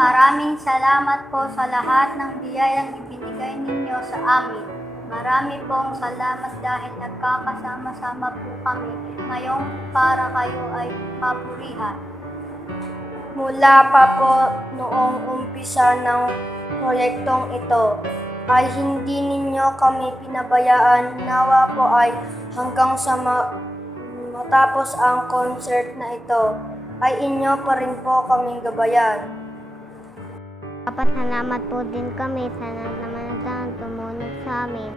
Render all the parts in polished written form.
maraming salamat po sa lahat ng biyayang ibinigay ninyo sa amin. Marami pong salamat dahil nagkakasama-sama po kami ngayong para kayo ay mapurihan. Mula pa po noong umpisa ng proyektong ito, ay hindi ninyo kami pinabayaan. Nawa po ay hanggang sa matapos ang concert na ito, ay inyo pa rin po kaming gabayan. Papasalamat po din kami sa naman tumunod sa amin.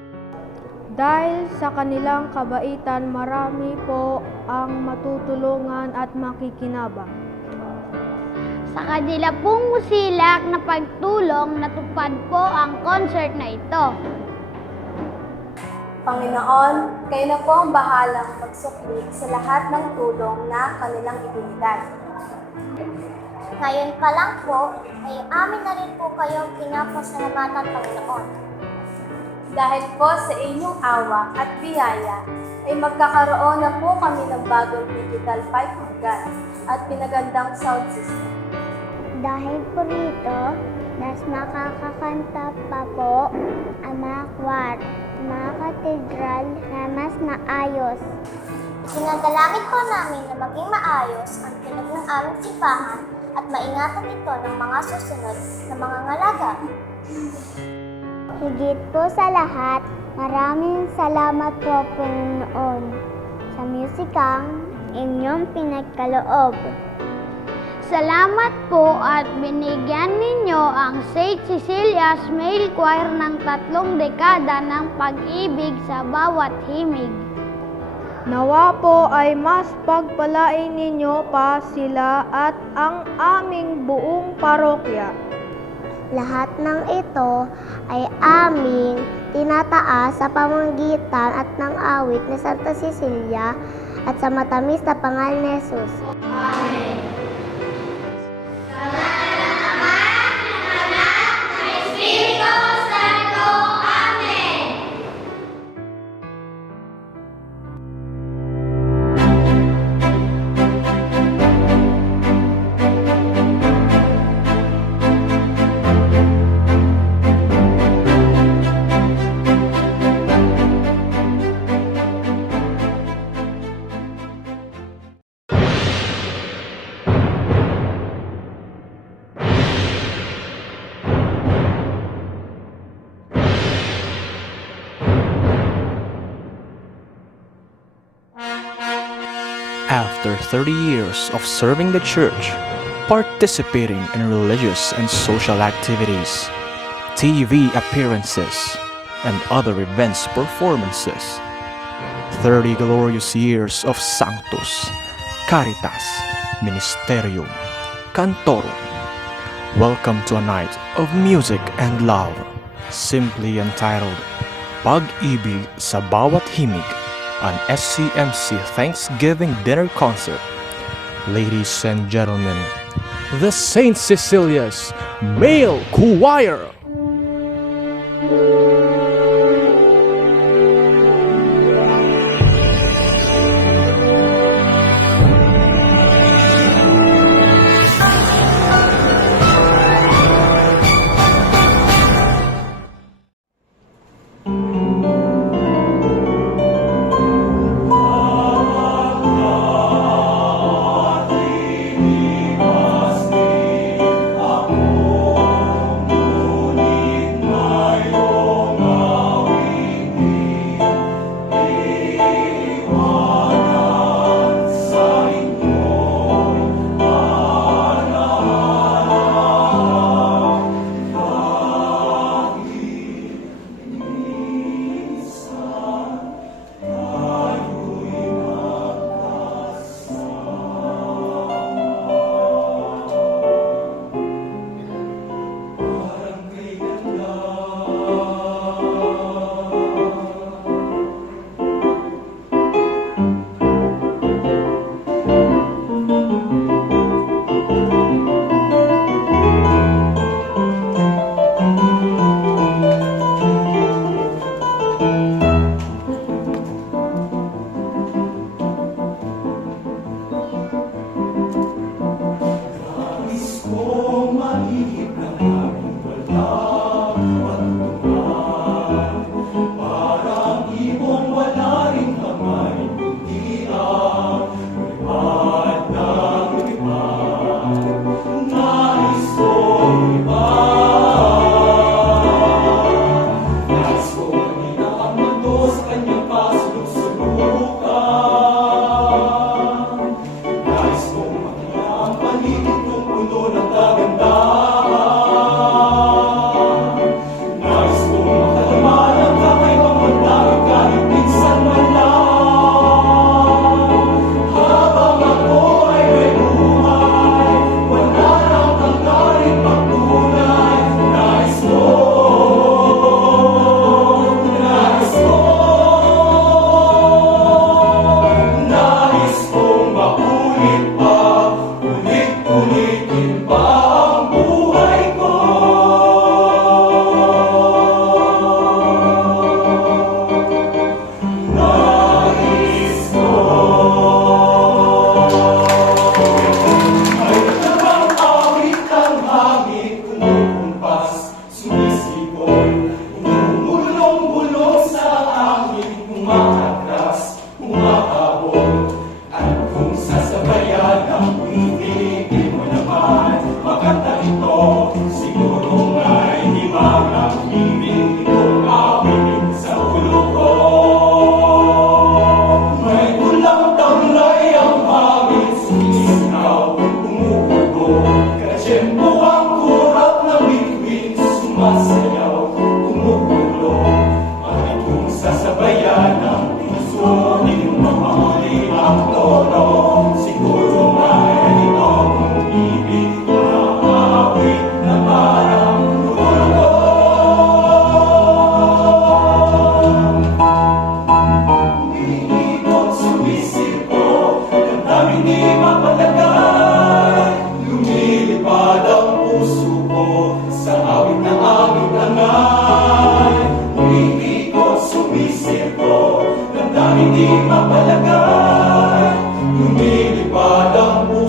Dahil sa kanilang kabaitan, marami po ang matutulungan at makikinabang. Sa kanila pong musilak na pagtulong, natupad po ang concert na ito. Panginoon, kayo na po ang bahalang magsukli sa lahat ng tulong na kanilang ibinigay. Ngayon pa lang po, ay amin na rin po kayong pinapasalamatan, Panginoon. Dahil po sa inyong awa at biyaya, ay magkakaroon na po kami ng bagong digital pakinggan at pinagandang sound system. Dahil po rito, mas makakakanta pa po ang mga kwar, mga katedral na mas maayos. Sinadalangin po namin na maging maayos ang tunog ng aming simbahan at maingatan ito ng mga susunod na mga ngalaga. Higit po sa lahat, maraming salamat po, Panginoon, sa musikang inyong pinagkaloob. Salamat po at binigyan ninyo ang St. Cecilia's Male Choir ng 3 dekada ng pag-ibig sa bawat himig. Nawa po ay mas pagpalain ninyo pa sila at ang aming buong parokya. Lahat ng ito ay aming tinataas sa pamamagitan at ng awit ni Santa Cecilia at sa matamis na pangalan ni Jesus. Amen. After 30 years of serving the church, participating in religious and social activities, TV appearances, and other events performances, 30 glorious years of Sanctus, Caritas, Ministerium, Cantorum. Welcome to a night of music and love, simply entitled Pag-ibig sa Bawat Himig, an SCMC Thanksgiving Dinner Concert. Ladies and gentlemen, the St. Cecilia's Male Choir. padang